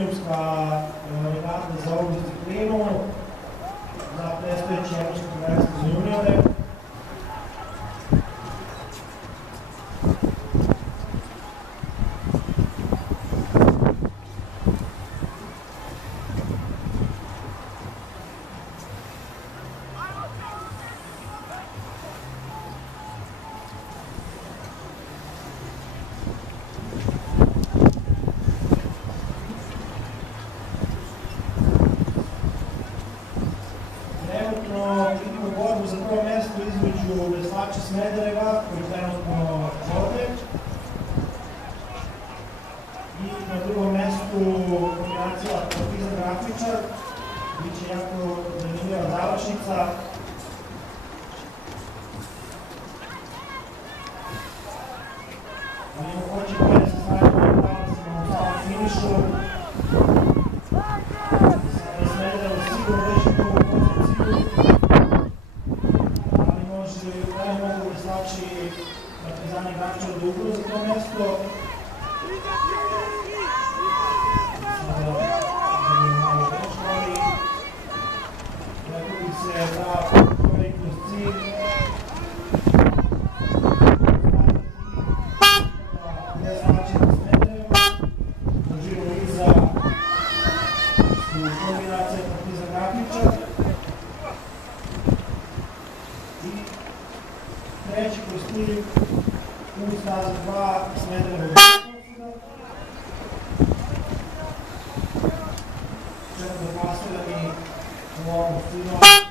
juniorska regata za ovu disciplinu, za predstojeći evropski prvenstvo za juniore. Vidimo borbu za prvo mesto između veslača Smedereva, koji trenutno vode, i na drugom mestu kombinacija Partizan Rakovičar. Biće jako zanimljiva završnica. Vidimo ko će koje se stavimo u talasima u samom finišu. Smederevo sigurno drži prvu poziciju. Da li mogu veslači Partizana Gračara da ugroze to mesto? Sada da bi malo došli, rekao bih se da koji kroz cilj veslači na Smederevo, živo iza su kombinacija Partizan Gračar i treći koji stiži u stazu 2 Smederevo. Želim da postavljam i u ovom stilu.